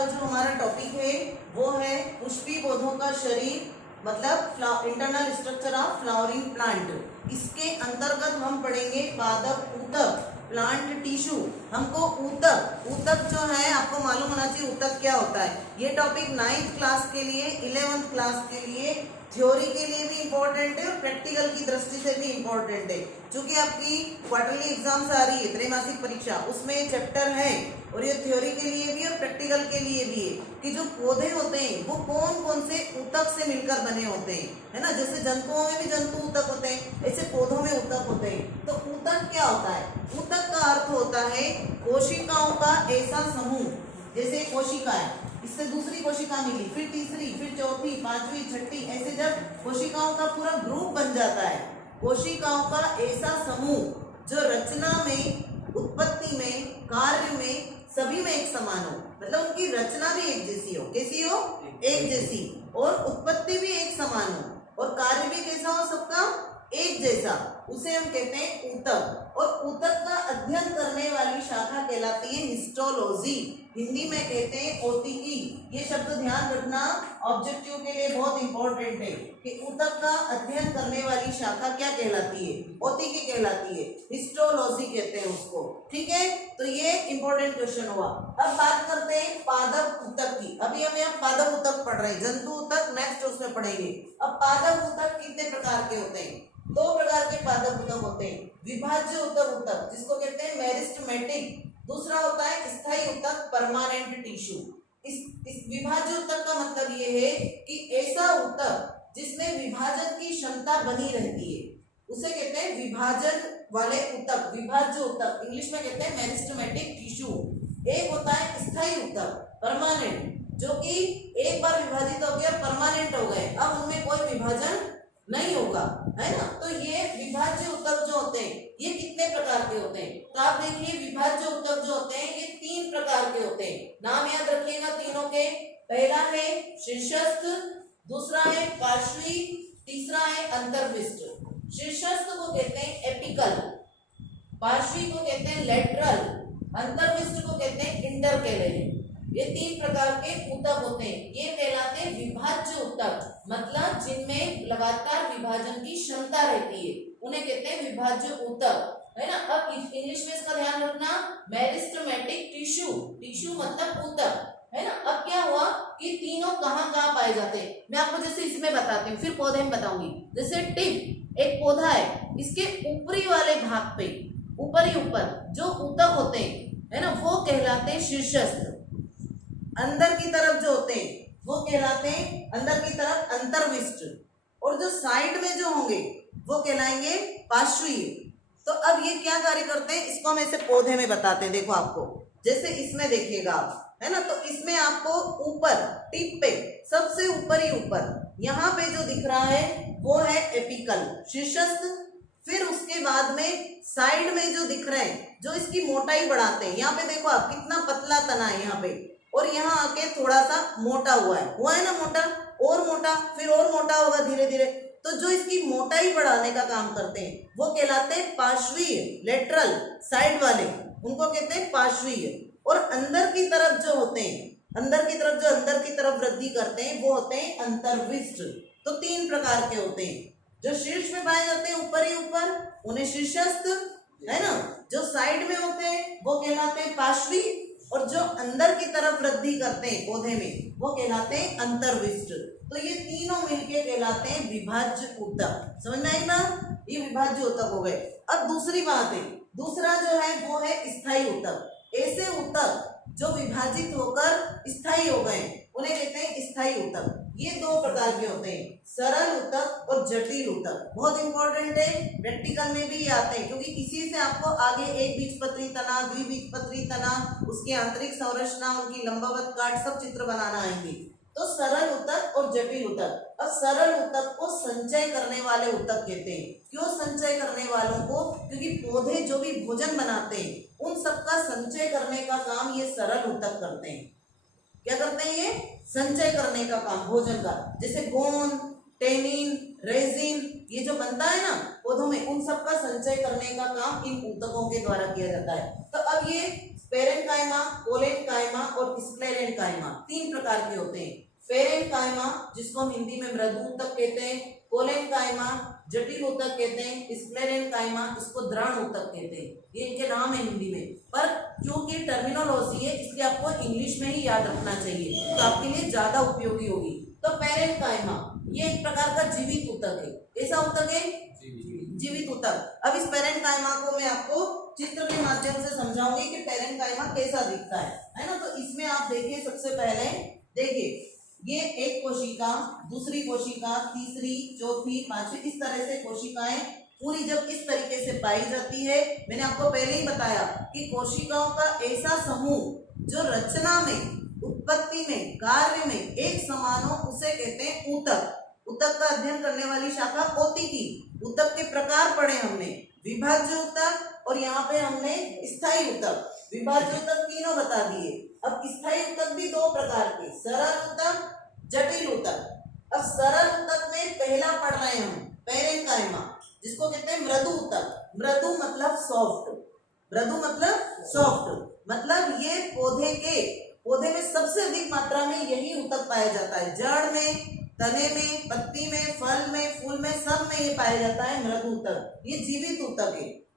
का जो हमारा टॉपिक है वो है पुष्पी पौधों का शरीर, मतलब internal structure of flowering plant. इसके अंतर्गत हम पढ़ेंगे पादप ऊतक, प्लांट टिश्यू। हमको ऊतक, ऊतक जो है आपको मालूम होना चाहिए ऊतक क्या होता है। ये टॉपिक 9th क्लास के लिए, 11th क्लास के लिए, थ्योरी के लिए भी इम्पोर्टेंट है और प्रैक्टिकल की दृष्टि से भी इम्पोर्टेंट है। क्योंकि आपकी क्वार्टरली एग्जाम्स आ रही है, त्रैमासिक परीक्षा, उसमें ये चैप्टर है और ये थ्योरी के लिए भी और प्रैक्टिकल के लिए भी है कि जो पौधे होते हैं वो कौन कौन से ऊतक से मिलकर बने होते हैं, है ना। जैसे जंतुओं में भी जंतु ऊतक होते हैं, ऐसे पौधों में ऊतक होते हैं। तो ऊतक क्या होता है? ऊतक का अर्थ होता है कोशिकाओं का ऐसा समूह, जैसे कोशिका है, इससे दूसरी कोशिका मिली, फिर तीसरी, फिर चौथी, पांचवी, छठी, ऐसे जब कोशिकाओं का पूरा ग्रुप बन जाता है, कोशिकाओं का ऐसा समूह जो रचना में, उत्पत्ति में, कार्य में, सभी में एक समान हो, मतलब उनकी रचना भी एक जैसी हो। कैसी हो? एक जैसी, और उत्पत्ति भी एक समान हो और कार्य भी कैसा हो? सबका एक जैसा, उसे हम कहते हैं ऊतक। और ऊतक का अध्ययन करने वाली शाखा कहलाती है हिस्टोलॉजी, हिंदी में कहते हैं औतिकी। ये शब्द ध्यान रखना, ऑब्जेक्टिव के लिए बहुत इंपॉर्टेंट है कि ऊतक का अध्ययन करने वाली शाखा क्या कहलाती है? औतिकी कहलाती है, हिस्टोलॉजी कहते हैं उसको। ठीक है, तो ये इंपॉर्टेंट क्वेश्चन हुआ। अब बात करते हैं पादप ऊतक की। अभी हम यहाँ पादप ऊतक पढ़ रहे हैं, जंतु ऊतक नेक्स्ट उसमें पढ़ेंगे। अब पादप ऊतक कितने प्रकार के होते हैं? 2 प्रकार के पादप ऊतक होते हैं। विभाज्य ऊतक, जिसको कहते हैं मेरिस्टेमेटिक, दूसरा होता है स्थायी ऊतक, परमानेंट टिश्यू। इस विभाज्य ऊतक का मतलब ये है कि ऐसा ऊतक जिसमें विभाजन की क्षमता बनी रहती है, उसे कहते हैं विभाजन वाले ऊतक, विभाज्य ऊतक। इंग्लिश में कहते हैं मेरिस्टेमेटिक टिश्यू। एक होता है स्थायी ऊतक, परमानेंट, जो कि एक बार विभाजित हो गया, परमानेंट हो गए, अब उनमें कोई विभाजन नहीं होगा, है ना। तो ये विभाज्य ऊतक जो होते हैं ये कितने प्रकार के होते हैं? तो आप देखिए विभाज्य ऊतक जो होते हैं ये 3 प्रकार के होते हैं। नाम याद रखिएगा तीनों के। पहला है शीर्षस्थ, दूसरा है पार्श्वी, तीसरा है अंतर्विष्ट। शीर्षस्थ को कहते हैं एपिकल, पार्श्वी को कहते हैं लेटरल, अंतर्विष्ट को कहते हैं इंटरकेलरी। ये 3 प्रकार के ऊतक होते हैं। ये कहलाते हैं विभाज्य ऊतक, मतलब जिनमें लगातार विभाजन की क्षमता रहती है, उन्हें कहते हैं विभाज्य ऊतक, है ना। अब इंग्लिश में इसका ध्यान रखना, मेरिस्टेमेटिक टिश्यू, टिश्यू मतलब ऊतक, है ना। अब क्या हुआ कि तीनों कहाँ कहाँ पाए जाते हैं, मैं आपको जैसे इसमें बताती हूँ, फिर पौधे में बताऊंगी। जैसे टिप एक पौधा है, इसके ऊपरी वाले भाग पे, ऊपर जो ऊतक होते हैं, है ना, वो कहलाते हैं शीर्षस्थ। अंदर की तरफ जो होते हैं वो कहलाते हैं अंदर की तरफ अंतर्विष्ट, और जो साइड में जो होंगे वो कहलाएंगे पार्श्वीय। तो अब ये क्या कार्य करते हैं, इसको हम ऐसे पौधे में बताते हैं। देखो आपको, जैसे इसमें देखिएगा आप, है ना, तो इसमें आपको ऊपर टिप पे सबसे ऊपर ही ऊपर यहाँ पे जो दिख रहा है वो है एपिकल, शीर्षस्थ। फिर उसके बाद में साइड में जो दिख रहे हैं, जो इसकी मोटाई बढ़ाते हैं, यहाँ पे देखो आप कितना पतला तना है यहाँ पे, और यहाँ आके थोड़ा सा मोटा हुआ है ना, मोटा और मोटा, फिर और मोटा होगा धीरे धीरे। तो जो इसकी मोटाई बढ़ाने का काम करते हैं वो कहलाते हैं पार्श्वीय, लेटरल, साइड वाले, उनको कहते हैं पार्श्वीय। और अंदर की तरफ जो होते हैं, अंदर की तरफ जो अंदर की तरफ वृद्धि करते हैं वो होते हैं अंतर्विष्ट। तो 3 प्रकार के होते हैं। जो शीर्ष में पाए जाते हैं ऊपर ही ऊपर, उन्हें शीर्षस्थ, है ना। जो साइड में होते हैं वो कहलाते हैं पार्श्वी, और जो अंदर की तरफ वृद्धि करते हैं पौधे में वो कहलाते हैं अंतर्विष्ट। तो ये तीनों मिलके कहलाते हैं विभाज्य ऊतक। समझ में आई ना, ये विभाज्य ऊतक हो गए। अब दूसरी बात है, दूसरा जो है वो है स्थायी ऊतक। ऐसे ऊतक जो विभाजित होकर स्थायी हो गए उन्हें कहते हैं स्थायी ऊतक। ये 2 प्रकार के होते हैं, सरल ऊतक और जटिल ऊतक। बहुत इंपॉर्टेंट है, प्रैक्टिकल में भी ये आते हैं, क्योंकि इसी से आपको आगे एक बीजपत्री तना, द्विबीजपत्री तना, उसकी आंतरिक संरचना, उनकी लंबवत काट, सब चित्र बनाना आएंगे। तो सरल ऊतक और जटिल ऊतक। अब सरल ऊतक को संचय करने वाले ऊतक कहते हैं। क्यों संचय करने वालों को? क्योंकि पौधे जो भी भोजन बनाते हैं उन सबका संचय करने का काम ये सरल ऊतक करते हैं। क्या करते हैं? ये संचय करने का काम भोजन का, जैसे गोंद, टेनिन, रेजिन, ये जो बनता है ना पौधों में, उन सब का संचय करने का काम इन ऊतकों के द्वारा किया जाता है। तो अब ये पेरेन्काइमा, कोलेन्काइमा और स्क्लेरेन्काइमा 3 प्रकार के होते हैं। पेरेन्काइमा जिसको हम हिंदी में मृदु ऊतक कहते हैं, कोलेन्काइमा जटिल ऊतक कहते हैं, स्क्लेरेन्काइमा इसको दृढ़ ऊतक कहते हैं। ये इनके नाम है हिंदी में, पर क्योंकि टर्मिनोलॉजी है इसलिए आपको इंग्लिश में ही याद रखना चाहिए, तो आपके लिए ज्यादा उपयोगी होगी। तो पेरेन्काइमा ये एक प्रकार का जीवित ऊतक है। कैसा ऊतक है? जीवित ऊतक। अब इस पेरेन्काइमा को मैं आपको चित्र के माध्यम से समझाऊंगी कि पेरेन्काइमा कैसा दिखता है ना। तो इसमें आप देखिए, सबसे पहले देखिए ये एक कोशिका, दूसरी कोशिका, तीसरी, चौथी, पांचवी, इस तरह से कोशिकाएं पूरी जब इस तरीके से पाई जाती है, मैंने आपको पहले ही बताया कि कोशिकाओं का ऐसा समूह जो रचना में, उत्पत्ति में, कार्य में एक समान हो उसे कहते हैं ऊतक। ऊतक का अध्ययन करने वाली शाखा कोशिकी। ऊतक के प्रकार पढ़े हमने, विभाज्य ऊतक और यहाँ पे हमने स्थायी ऊतक। विभाज्य ऊतक तीनों बता दिए। अब स्थायी ऊतक भी 2 प्रकार के, सरल ऊतक, जटिल ऊतक। अब सरल ऊतक में पहला पढ़ रहे हैं हम पेरेन्काइमा, जिसको कहते हैं मृदु ऊतक। मृदु मतलब सॉफ्ट, मृदु मतलब सॉफ्ट, मतलब ये पौधे में सबसे अधिक मात्रा में यही ऊतक पाया जाता है। जड़ में, तने में, पत्ती में, फल में, फूल में, सब में ये पाया जाता है मृदु ऊतक। ये जीवित ऊतक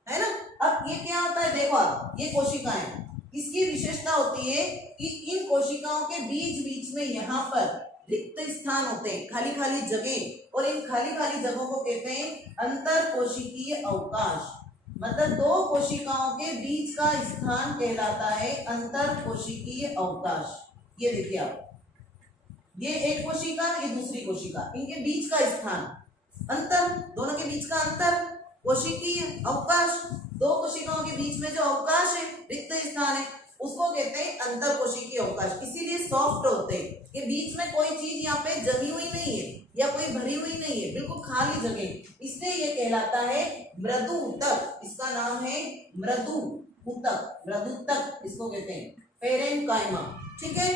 है ना। अब ये क्या होता है, देखो आप, ये कोशिकाएं, इसकी विशेषता होती है कि इन कोशिकाओं के बीच बीच में यहाँ पर रिक्त स्थान होते हैं, खाली खाली जगह, और इन खाली खाली जगहों को कहते हैं अंतर कोशिकीय अवकाश। मतलब 2 कोशिकाओं के बीच का स्थान कहलाता है अंतर कोशिकीय अवकाश। ये देखिए आप, ये एक कोशिका, ये दूसरी कोशिका, इनके बीच का स्थान अंतर, दोनों के बीच का अंतर कोशिकीय अवकाश। 2 कोशिकाओं के बीच में जो अवकाश है, रिक्त स्थान है, उसको कहते हैं अंतर कोशिकीय अवकाश। इसीलिए सॉफ्ट होते हैं, कि बीच में कोई चीज यहाँ पे जमी हुई नहीं है या कोई भरी हुई नहीं है, बिल्कुल खाली जगह, इसलिए ये कहलाता है मृदु ऊतक। इसका नाम है मृदु ऊतक, मृदु ऊतक इसको कहते हैं, पेरेन्काइमा। ठीक है।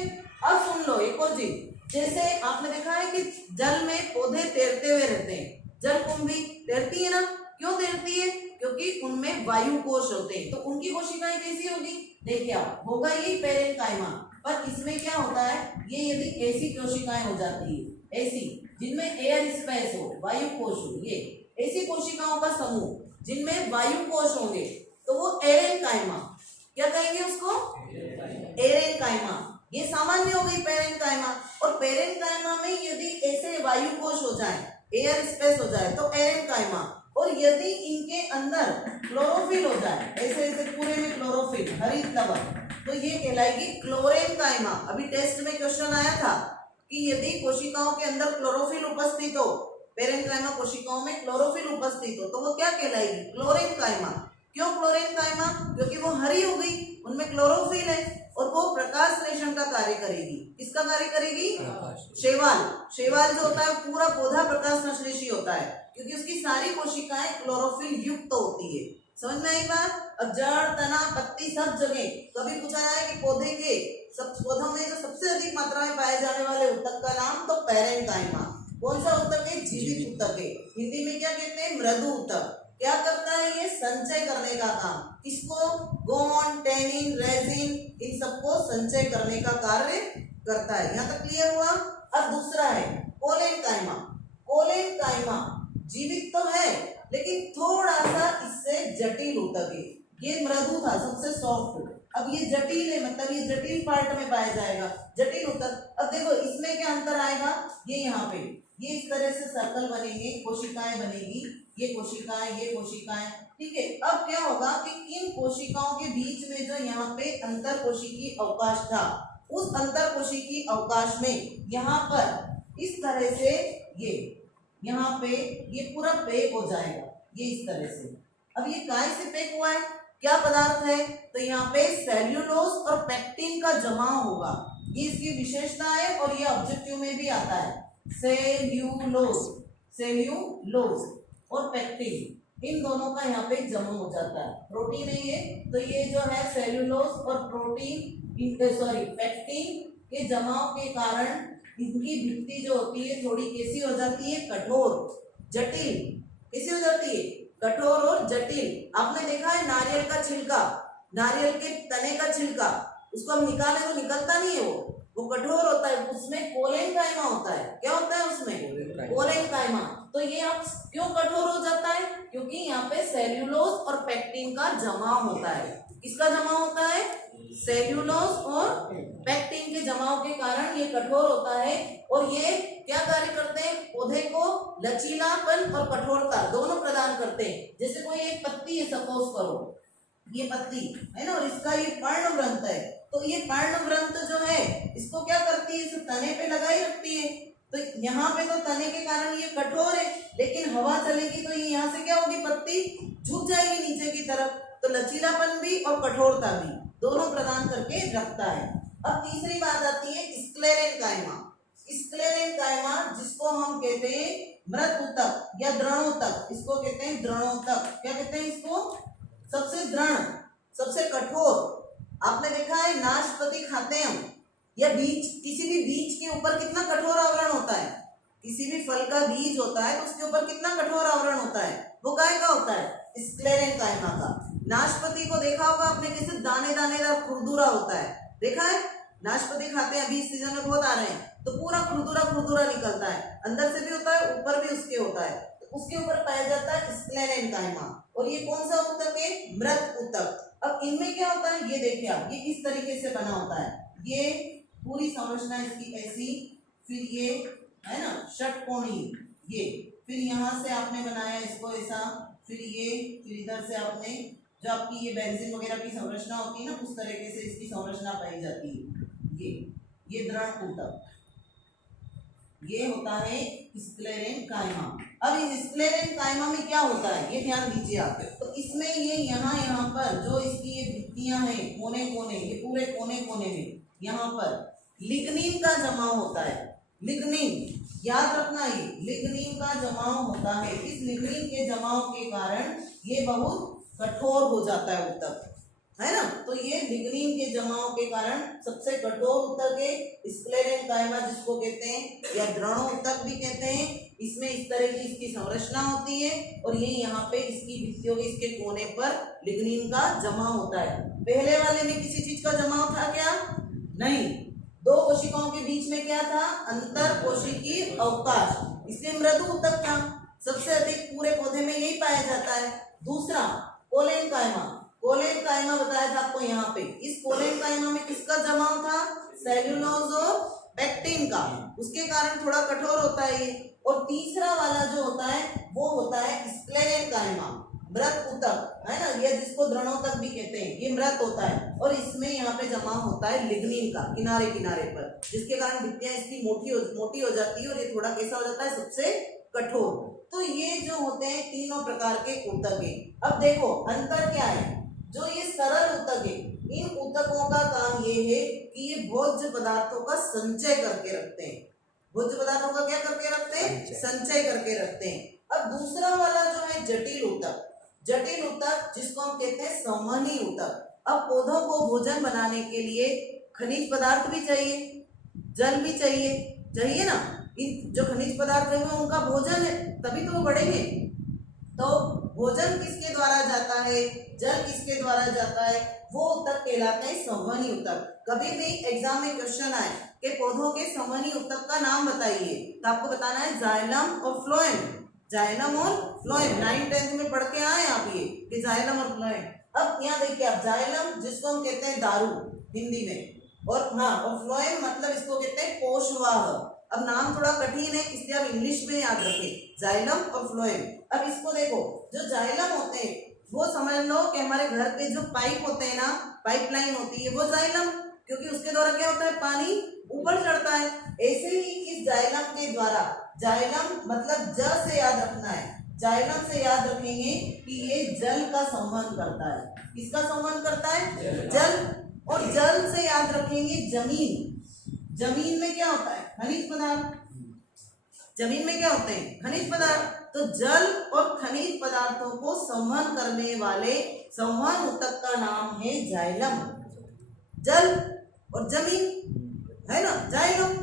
अब सुन लो एक और चीज, जैसे आपने देखा है कि जल में पौधे तैरते हुए रहते हैं, जलकुंभी तैरती है ना, क्यों तैरती है? क्योंकि उनमें वायु कोश होते हैं। तो उनकी कोशिकाएं कैसी होगी, देखिए आप, होगा ये पेरेन्काइमा। पर इसमें क्या होता है, ये यदि ऐसी कोशिकाएं हो जाती है, ऐसी जिनमें एयर स्पेस हो, वायु कोश हो, ये ऐसी कोशिकाओं का समूह जिनमें वायु कोश होंगे, तो वो एरेन्काइमा, क्या कहेंगे उसको? एरेन्काइमा। ये सामान्य हो गई पेरेन्काइमा। और पेरेन्काइमा में यदि ऐसे वायु कोश हो जाए, एयर स्पेस हो जाए, तो एरेन्काइमा। और यदि इनके अंदर क्लोरोफिल हो जाए, ऐसे ऐसे पूरे में क्लोरोफिल, हरित लवण, तो ये कहलाएगी क्लोरेन्काइमा। अभी टेस्ट में क्वेश्चन आया था कि यदि कोशिकाओं के अंदर क्लोरोफिल उपस्थित हो, पेरेन्काइमा कोशिकाओं में क्लोरोफिल उपस्थित हो, तो वो क्या कहलाएगी? क्लोरेन्काइमा। क्यों क्लोरेन्काइमा? क्योंकि वो हरी हो गई, उनमें क्लोरोफिल है और वो प्रकाश संश्लेषण का कार्य करेगी। किसका कार्य करेगी? शैवाल। शैवाल जो होता है पूरा पौधा प्रकाश संश्लेषी होता है, क्योंकि उसकी सारी कोशिकाएं क्लोरोफिल युक्त होती है। समझ में आई बात? अब जड़, तना, पत्ती सब जगह कभी पूछा जाए कि पौधे के सब पौधों में जो सबसे अधिक मात्रा में पाए जाने वाले ऊतक का नाम, तो पेरेन्काइमा। कौन सा ऊतक है? जीवित ऊतक है। हिंदी में क्या कहते हैं? मृदु ऊतक। क्या करता है ये? संचय करने का काम। किसको? गोंद, टेनिन, रेजिन, इन सबको संचय करने का कार्य करता है। यहाँ तक क्लियर हुआ? अब दूसरा है कोलेन्काइमा। कोलेन्काइमा जीवित तो है लेकिन थोड़ा सा इससे जटिल ऊतक है। ये मृदु था, सबसे सॉफ्ट, अब ये जटिल है, मतलब ये जटिल पार्ट में पाया जाएगा, जटिल ऊतक। अब देखो इसमें क्या अंतर आएगा, ये यहाँ पे ये इस तरह से सर्कल बनेंगे, कोशिकाएं बनेगी, ये कोशिकाएं, ये कोशिकाएं, ठीक है। अब क्या होगा कि इन कोशिकाओं के बीच में जो यहाँ पे अंतर कोशिकीय अवकाश था, उस अंतर कोशिकीय अवकाश में यहाँ पर इस तरह से ये यहाँ पे ये पूरा पैक हो जाएगा, ये इस तरह से। अब ये काहे से पैक हुआ है, क्या पदार्थ है? तो यहाँ पे सेल्यूलोज और पेक्टिन का जमाव होगा, ये इसकी विशेषता है और ये ऑब्जेक्टिव में भी आता है। सेल्यूलोज, सेल्यूलोज और पेक्टिन, इन दोनों का यहाँ पे जमा हो जाता है। प्रोटीन है ये, तो ये जो है सेल्यूलोज और प्रोटीन पेक्टिन के जमाव के कारण इनकी भित्ति जो होती है थोड़ी कैसी हो जाती है? कठोर, जटिल। कैसी हो जाती है? कठोर और जटिल। आपने देखा है नारियल का छिलका नारियल के तने का छिलका, उसको हम निकालें तो निकलता नहीं है, वो कठोर होता है, उसमें कोलेनकाइमा होता है। क्या होता है उसमें? कोलेनकाइमा। तो ये आप क्यों कठोर हो जाता है? क्योंकि यहाँ पे सेल्यूलोज और पेक्टिन का जमाव होता है। किसका जमाव होता है? सेल्यूलोज और पेक्टिन के जमाव के कारण ये कठोर होता है। और ये क्या कार्य करते हैं? पौधे को लचीलापन और कठोरता दोनों प्रदान करते हैं। जैसे कोई एक पत्ती है, सपोज करो ये पत्ती है ना, और इसका ये पर्णवृंत है, तो ये पर्णवृंत जो है इसको क्या करती है? इस तने पे लगाई रखती है। तो यहाँ पे तो तने के कारण ये कठोर है, लेकिन हवा चलेगी तो ये यहाँ से क्या होगी? पत्ती झुक जाएगी नीचे की तरफ। तो लचीलापन भी और कठोरता भी दोनों प्रदान करके रखता है। अब तीसरी बात आती है स्क्लेरेनकाइमा। स्क्लेरेनकाइमा जिसको हम कहते हैं मृत ऊतक या दृढ़ोतक, इसको कहते हैं दृढ़ोतक। क्या कहते हैं इसको? सबसे दृढ़, सबसे कठोर। आपने देखा है नाशपाती खाते हैं हम, या बीज, किसी भी बीज के ऊपर कितना कठोर आवरण होता है? किसी भी फल का बीज होता है तो उसके ऊपर कितना कठोर आवरण होता है? वो काय का होता है? स्क्लेरेनकाइमा का। नाशपाती को देखा होगा आपने, कैसे दाने दानेदार खुरदुरा होता है, देखा है? नाशपाती खाते हैं, अभी इस सीजन में बहुत आ रहे हैं, तो पूरा खुरदुरा खुरदुरा निकलता है, अंदर से भी होता है, ऊपर भी उसके होता है। तो उसके ऊपर पाया जाता है स्क्लेरेनकाइमा। और ये कौन सा ऊतक है? मृत ऊतक। अब इनमें क्या होता है ये देखिए आप, ये किस तरीके से बना होता है। ये पूरी संरचना इसकी ऐसी, फिर ये है ना षटकोणी, ये फिर यहाँ से आपने बनाया इसको ऐसा, फिर ये, फिर इधर से आपने जो आपकी ये बेंजीन वगैरह की संरचना होती है ना, उस तरीके से इसकी संरचना पाई जाती है। ये दृढ़ ऊतक, ये होता है स्क्लेरेनकाइमा। अब इस स्क्लेरेनकाइमा में क्या होता है ये ध्यान दीजिए आप। तो इसमें ये यहाँ पर जो इसकी ये भित्तियां हैं, कोने कोने, ये पूरे कोने कोने में यहाँ पर लिग्निन का जमाव होता है। लिग्निन याद रखना, ये लिग्निन का जमाव होता है। इस लिग्निन के जमाव के कारण ये बहुत कठोर हो जाता है ऊतक, है ना। तो ये लिग्निन के जमाव के कारण सबसे कठोर ऊतक है स्क्लेरेनकाइमा, जिसको कहते हैं या दृढ़ ऊतक भी कहते हैं। इसमें इस तरह की इसकी संरचना होती है और ये यहाँ पे इसकी भित्तियों के इसके कोने पर लिग्निन का जमाव होता है। पहले वाले में किसी चीज का जमाव था क्या? नहीं। दो कोशिकाओं के बीच में क्या था? अंतर कोशिकीय अवकाश, इसलिए मृदु ऊतक था। सबसे अधिक पूरे पौधे में यही पाया जाता है। दूसरा कोलेनकाइमा, कोलेनकाइमा बताया था आपको यहाँ पे। इस कोलेनकाइमा में किसका जमाव था? सेल्यूलोज और पेक्टिन का, उसके कारण थोड़ा कठोर होता है ये। और तीसरा वाला जो होता है वो होता है स्क्लेरेनकाइमा, मृत ऊतक, है ना, ये जिसको दृढ़ोतक भी कहते हैं, ये मृत होता है। और इसमें यहाँ पे जमाव होता है लिग्निन का किनारे किनारे पर, जिसके कारण भित्तियां इसकी मोटी हो जाती है और ये थोड़ा कैसा हो जाता है? सबसे कठोर। तो ये जो होते हैं तीनों प्रकार के ऊतक है। अब देखो अंतर क्या है। जो ये सरल ऊतक है, इन ऊतकों का काम ये है कि ये भोज्य पदार्थों का संचय करके रखते हैं। भोज्य पदार्थों का क्या करके रखते हैं? संचय करके रखते हैं। अब दूसरा वाला जो है जटिल ऊतक, जटिल ऊतक जिसको हम कहते हैं संवहनी ऊतक। अब पौधों को भोजन बनाने के लिए खनिज पदार्थ भी चाहिए, जल भी चाहिए ना। इन जो खनिज पदार्थ है वो उनका भोजन है, तभी तो वो बढ़ेंगे। तो भोजन किसके द्वारा जाता है, जल किसके द्वारा जाता है? वो ऊतक कहलाते हैं संवहनी ऊतक। कभी भी एग्जाम में क्वेश्चन आए कि पौधों के संवहनी ऊतक का नाम बताइए, तो आपको बताना है जाइलम और फ्लोएम। जाइलम और फ्लोएम 9th-10th में पढ़ के आए आप ये कि जाइलम और फ्लोएम। अब यहाँ देखिए आप, जाइलम जिसको हम कहते हैं दारू हिंदी में, और फ्लोएम मतलब इसको कहते हैं कोशवाह। अब नाम थोड़ा कठिन है इसलिए आप इंग्लिश में याद रखें, जाइलम और फ्लोएम। अब इसको देखो, जो जाइलम होते हैं वो समझ लो कि हमारे घर के जो पाइप होते हैं ना, पाइपलाइन होती है, वो जाइलम, क्योंकि उसके द्वारा क्या होता है? पानी ऊपर चढ़ता है। ऐसे ही इस जाइलम के द्वारा, जाइलम मतलब ज से याद रखना है, जाइलम से याद रखेंगे कि ये जल का संवहन करता है। किसका संवहन करता है? जल। और जल से याद रखेंगे जमीन। जमीन में क्या होता है? खनिज पदार्थ। जमीन में क्या होते हैं? खनिज पदार्थ। तो जल और खनिज पदार्थों को संवहन करने वाले संवहन ऊतक का नाम है जाइलम। जल और जमीन, है ना, जाइलम।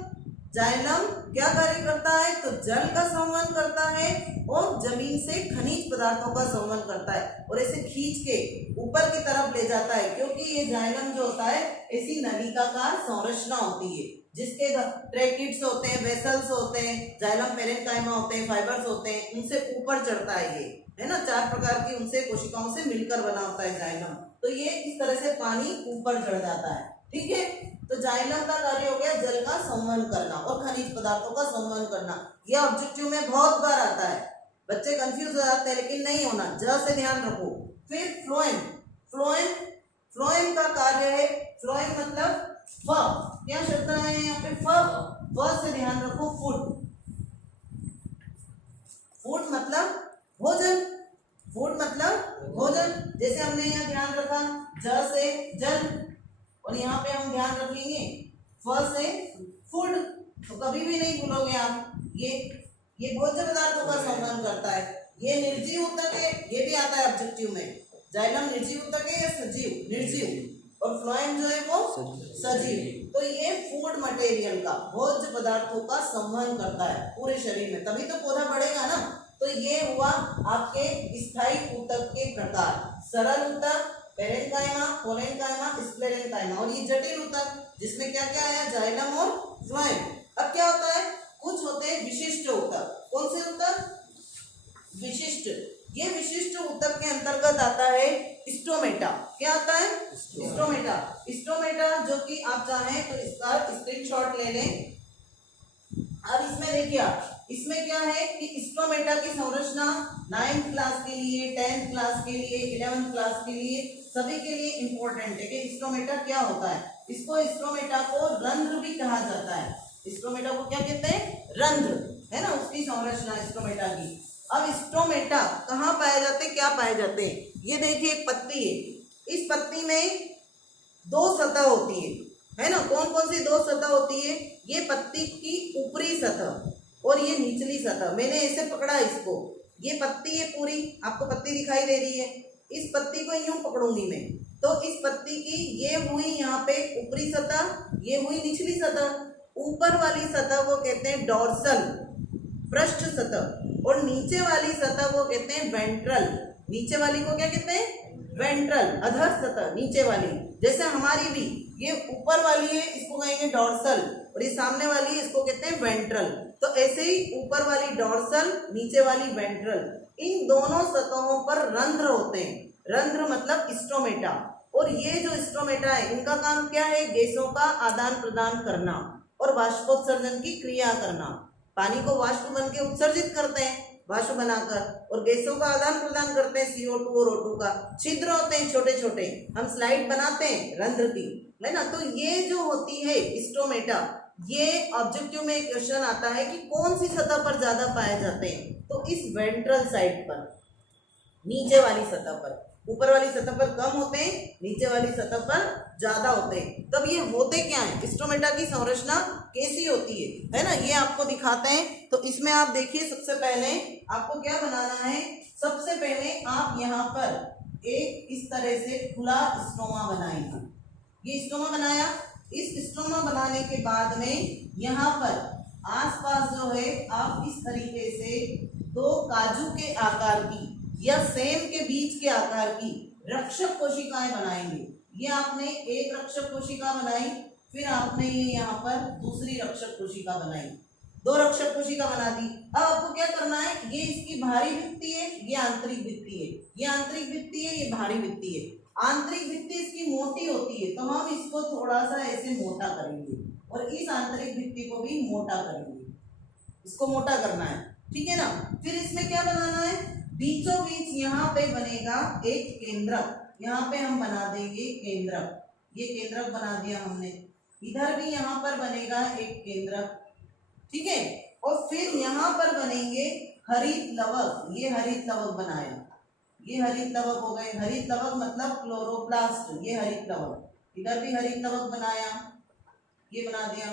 जाइलम क्या कार्य करता है, तो जल का संवहन करता है और जमीन से खनिज पदार्थों का संवहन करता है और इसे खींच के ऊपर की तरफ ले जाता है, क्योंकि ये जाइलम जो होता है ऐसी नलिकाकार संरचना होती है जिसके ट्रैकिड्स होते हैं, वेसल्स होते हैं, जाइलम पेरेन्काइमा होते हैं, फाइबर्स होते हैं, उनसे ऊपर चढ़ता है ये, है ना। 4 प्रकार की उनसे कोशिकाओं से मिलकर बना होता है जाइलम। तो ये इस तरह से पानी ऊपर चढ़ जाता है, ठीक है। तो जाइलम का कार्य हो गया जल का संवहन करना और खनिज पदार्थों का संवहन करना। यह ऑब्जेक्टिव में बहुत बार आता है, बच्चे कंफ्यूज हो जाते हैं, लेकिन नहीं होना, ज से ध्यान रखो। फिर फ्लोएम, फ्लोएम, फ्लोएम का कार्य है, फ्लोएम मतलब फ, क्या शब्द है यहाँ पे, फ से ध्यान रखो, फूड, फूड मतलब भोजन, फूड मतलब भोजन। जैसे हमने यहाँ ध्यान रखा ज से जल और यहाँ पे हम ध्यान रखेंगे फ से फूड, तो कभी भी नहीं भूलोगे आप। ये भोज्य पदार्थों का संवहन करता है। ये निर्जीव ऊतक है, ये भी आता है ऑब्जेक्टिव में। जाइलम निर्जीव ऊतक है या सजीव, निर्जीव, और फ्लोएम जो है वो सजीव। तो ये फूड मटेरियल का, भोज्य पदार्थों का संवहन करता है पूरे शरीर में, तभी तो पौधा बढ़ेगा ना। तो ये हुआ आपके स्थायी ऊतक के प्रकार, सरल ऊतक, पेरेन्काइमा, कोलेन्काइमा, स्क्लेरेन्काइमा, और ये जटिल ऊतक जिसमें क्या क्या आया, जाइलम और फ्लोएम। अब क्या होता है, कुछ होते हैं विशिष्ट ऊतक। कौन से ऊतक, विशिष्ट। ये विशिष्ट ऊतक के अंतर्गत आता है स्टोमेटा। क्या आता है, स्टोमेटा। स्टोमेटा जो कि आप चाहें तो इसका स्क्रीनशॉट ले लें। अब इसमें देखिए आप, इसमें क्या है कि स्टोमेटा की संरचना 9th क्लास के लिए, 10th क्लास के लिए, 11th क्लास के लिए, सभी के लिए इंपॉर्टेंट है कि स्टोमेटा क्या होता है। इसको, स्टोमेटा को रंध्र भी कहा जाता है। स्टोमेटा को क्या कहते हैं, रंध्र, है ना, उसकी संरचना स्टोमेटा की। अब स्टोमेटा कहाँ पाए जाते हैं, क्या पाए जाते हैं, ये देखिए एक पत्ती है, इस पत्ती में 2 सतह होती है ना। कौन कौन सी 2 सतह होती है, ये पत्ती की ऊपरी सतह और ये निचली सतह। मैंने ऐसे पकड़ा इसको, ये पत्ती है पूरी, आपको पत्ती दिखाई दे रही है, इस पत्ती को यूं पकड़ूंगी मैं, तो इस पत्ती की ये हुई यहाँ पे ऊपरी सतह, ये हुई निचली सतह। ऊपर वाली सतह को कहते हैं डोर्सल, पृष्ठ सतह, और नीचे वाली सतह को कहते हैं वेंट्रल। नीचे वाली को क्या कहते हैं, वेंट्रल, अधर सतह, नीचे वाली। जैसे हमारी भी ये ऊपर वाली है, इसको कहेंगे डोर्सल, और ये सामने वाली है, इसको कहते हैं वेंट्रल। तो ऐसे ही ऊपर वाली डोर्सल, नीचे वाली वेंट्रल, इन दोनों सतहों पर रंध्र होते हैं। रंध्र मतलब स्टोमेटा। और ये जो स्टोमेटा है, इनका काम क्या है, गैसों का आदान प्रदान करना और वाष्पोत्सर्जन की क्रिया करना। पानी को वाष्प बन के उत्सर्जित करते हैं वाष्प बनाकर, और गैसों का आदान प्रदान करते हैं CO2 और O2 का। छिद्र होते हैं छोटे छोटे, हम स्लाइड बनाते हैं रंध्र की, है ना। तो ये जो होती है स्टोमेटा, ये ऑब्जेक्टिव में एक क्वेश्चन आता है कि कौन सी सतह पर ज्यादा पाए जाते हैं, तो इस वेंट्रल साइड पर, नीचे वाली सतह पर। ऊपर वाली सतह पर कम होते हैं, नीचे वाली सतह पर ज्यादा होते हैं। तब ये होते क्या है, स्टोमेटा की संरचना कैसी होती है ना, ये आपको दिखाते हैं। तो इसमें आप देखिए, सबसे पहले आपको क्या बनाना है, सबसे पहले आप यहाँ पर एक इस तरह से खुला स्टोमा बनाएंगे। ये स्टोमा बनाया, इस स्टोमा बनाने के बाद में यहाँ पर आसपास जो है आप इस तरीके से 2 काजू के आकार की या सेम के बीच के आकार की रक्षक कोशिकाएं बनाएंगे। ये आपने एक रक्षक कोशिका बनाई, फिर आपने ये यहाँ पर दूसरी रक्षक कोशिका बनाई, 2 रक्षक कोशिका बना दी। अब आपको क्या करना है, ये इसकी बाहरी भित्ति है, ये आंतरिक भित्ति है, ये आंतरिक भित्ति है, ये बाहरी भित्ति है। आंतरिक भित्ति इसकी मोटी होती है, तो हम इसको थोड़ा सा ऐसे मोटा करेंगे और इस आंतरिक भित्ति को भी मोटा करेंगे, इसको मोटा करना है, ठीक है ना। फिर इसमें क्या बनाना है, बीचों बीच यहाँ पे बनेगा एक केंद्रक, यहाँ पे हम बना देंगे केंद्रक। ये केंद्रक बना दिया हमने, इधर भी यहाँ पर बनेगा एक केंद्रक, ठीक है। और फिर यहाँ पर बनेंगे हरित लवक, ये हरित लवक बनाया, ये हरित लवक हो गए। हरित लवक मतलब क्लोरोप्लास्ट, ये हरित लवक। इधर भी हरित लवक बनाया, ये बना दिया,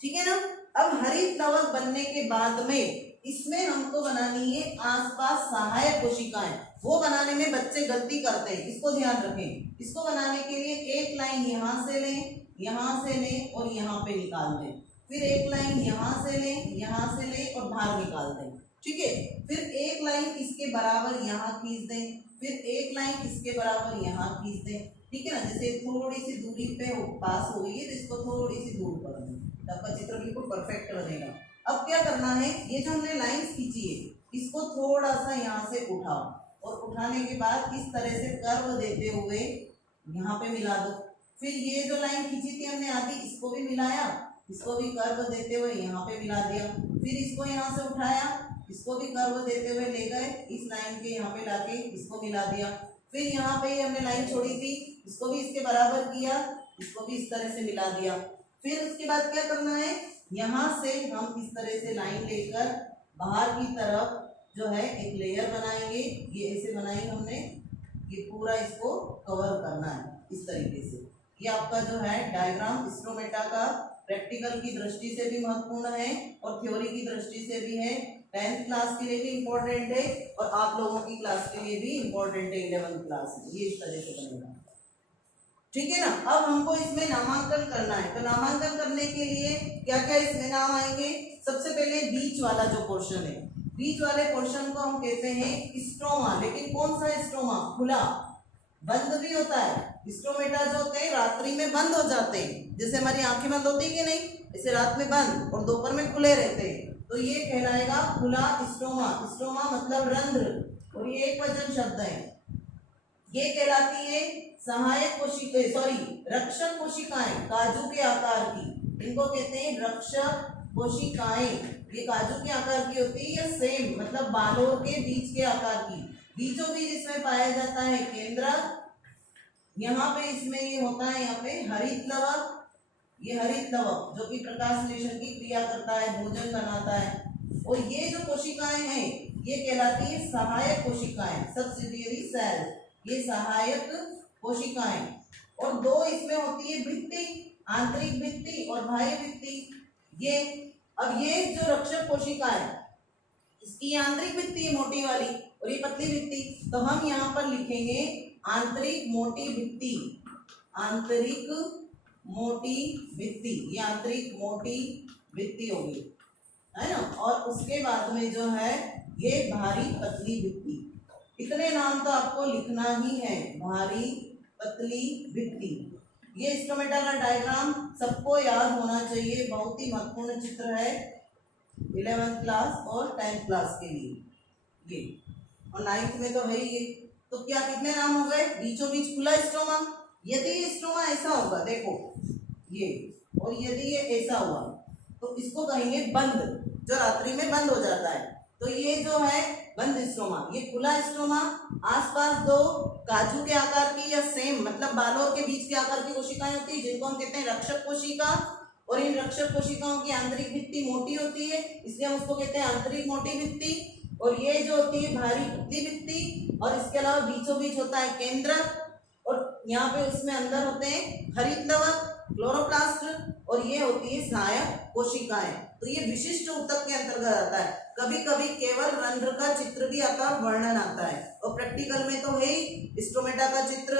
ठीक है ना। अब हरित लवक बनने के बाद में इसमें हमको बनानी है आसपास सहायक कोशिकाएं। वो बनाने में बच्चे गलती करते हैं, इसको ध्यान रखें। इसको बनाने के लिए एक लाइन यहाँ से लें, यहाँ से लें और यहाँ पे निकाल दें। फिर एक लाइन यहाँ से लें और बाहर निकाल दें, ठीक है। फिर एक लाइन इसके बराबर यहाँ खींच दें, फिर एक लाइन इसके बराबर यहाँ खींच दें, ठीक है ना। जैसे थोड़ी सी दूरी पे पास हो गई है तो इसको थोड़ी सी दूर कर दें, तो आपका चित्र बिल्कुल परफेक्ट बनेगा। अब क्या करना है, ये जो हमने लाइंस खींची है इसको थोड़ा सा यहाँ से उठाओ, और उठाने के बाद इस तरह से कर्व देते हुए यहाँ पे मिला दो। फिर ये जो लाइन खींची थी हमने आधी, इसको भी मिलाया, इसको भी कर्व देते हुए यहाँ पे मिला दिया। फिर इसको यहाँ से उठाया, इसको भी कर्व देते हुए ले गए, इस लाइन के यहाँ पे लाके इसको मिला दिया। फिर यहाँ पे हमने लाइन छोड़ी थी, इसको भी इसके बराबर किया, इसको भी इस तरह से मिला दिया। फिर उसके बाद क्या करना है, यहाँ से हम इस तरह से लाइन लेकर बाहर की तरफ जो है एक लेयर बनाएंगे। ये ऐसे बनाएंगे हमने, ये पूरा इसको कवर करना है इस तरीके से। ये आपका जो है डायग्राम स्ट्रोमेटा का प्रैक्टिकल की दृष्टि से भी महत्वपूर्ण है और थ्योरी की दृष्टि से भी है। 10th क्लास के लिए भी इम्पोर्टेंट है और आप लोगों की क्लास के लिए भी इम्पोर्टेंट है 11th क्लास में। ये इस तरह से बनेगा, ठीक है ना। अब हमको इसमें नामांकन करना है, तो नामांकन करने के लिए क्या क्या इसमें नाम आएंगे। सबसे पहले बीच वाला जो पोर्शन है, बीच वाले पोर्शन को हम कहते हैं स्ट्रोमा। लेकिन कौन सा स्ट्रोमा, खुला, बंद भी होता है। स्ट्रोमेटा जो होते हैं रात्रि में बंद हो जाते हैं, जैसे हमारी आंखें बंद होती है कि नहीं, ऐसे रात में बंद और दोपहर में खुले रहते हैं, तो ये कहलाएगा खुला स्ट्रोमा। स्ट्रोमा मतलब रंध्र, और ये एक वचन शब्द है। ये कहलाती है सहायक कोशिकाएं, रक्षक कोशिकाएं, काजू के आकार की, इनको कहते हैं रक्षक कोशिकाएं। ये काजू के आकार की होती है, या सेम मतलब बालों के बीच के आकार की। बीचों बीच इसमें पाया जाता है केंद्रक। यहाँ पे इसमें ये होता है, यहाँ पे हरित लवक, ये हरित लवक जो कि प्रकाश संश्लेषण की क्रिया करता है, भोजन बनाता है। और ये जो कोशिकाएं हैं ये कहलाती है सहायक कोशिकाएं, सब्सिडियरी सेल, ये सहायक कोशिकाएं। और दो इसमें होती है भित्ति, आंतरिक भित्ति और बाह्य भित्ति। ये अब ये जो रक्षक कोशिकाएं, इसकी आंतरिक भित्ति है मोटी वाली और ये पतली भित्ति, तो हम यहाँ पर लिखेंगे आंतरिक मोटी भित्ति, आंतरिक मोटी भित्ति, ये आंतरिक मोटी भित्ति होगी, है ना। और उसके बाद में जो है ये भारी पतली भित्ति। इतने नाम तो आपको लिखना ही है, भारी पतली भित्ति। ये स्ट्रोमेटा का डायग्राम सबको याद होना चाहिए, बहुत ही महत्वपूर्ण चित्र है 11th क्लास और 10th क्लास के लिए ये, और 9th में तो है ही ये। तो क्या कितने नाम हो गए, बीचों बीच खुला स्ट्रोमा। यदि ये स्ट्रोमा ऐसा होगा, देखो ये, और यदि ये ऐसा हुआ तो इसको कहेंगे बंद, जो रात्रि में बंद हो जाता है। तो ये जो है बंद स्ट्रोमा, ये खुला स्ट्रोमा। आसपास दो काजू के आकार की या सेम मतलब बालों के बीच के आकार की कोशिकाएं होती है, जिनको हम कहते हैं रक्षक कोशिका। और इन रक्षक कोशिकाओं की आंतरिक भित्ति मोटी होती है, इसलिए हम उसको कहते हैं आंतरिक मोटी भित्ति। और ये जो होती है भारी पतली भित्ति, और इसके अलावा बीचों बीच होता है केंद्रक, और यहाँ पे उसमें अंदर होते हैं हरित लवक, क्लोरोप्लास्ट, और ये होती है सहायक कोशिकाएं। तो ये विशिष्ट ऊतक के अंतर्गत आता है। कभी कभी केवल रंध्र का चित्र भी आता है, वर्णन आता है, और प्रैक्टिकल में तो है ही स्ट्रोमेटा का चित्र,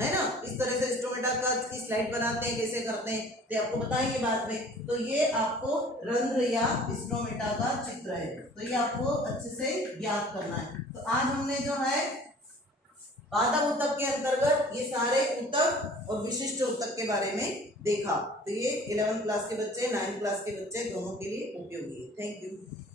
है ना। इस तरह से स्ट्रोमेटा का की स्लाइड बनाते हैं, कैसे करते हैं तो आपको बताएंगे बाद में। तो ये आपको रंध्र या स्ट्रोमेटा का चित्र है, तो ये आपको अच्छे से याद करना है। तो आज हमने जो है पादप ऊतक के अंतर्गत ये सारे ऊतक और विशिष्ट ऊतक के बारे में देखा। तो ये 11th क्लास के बच्चे, 9th क्लास के बच्चे दोनों के लिए उपयोगी है। Thank you.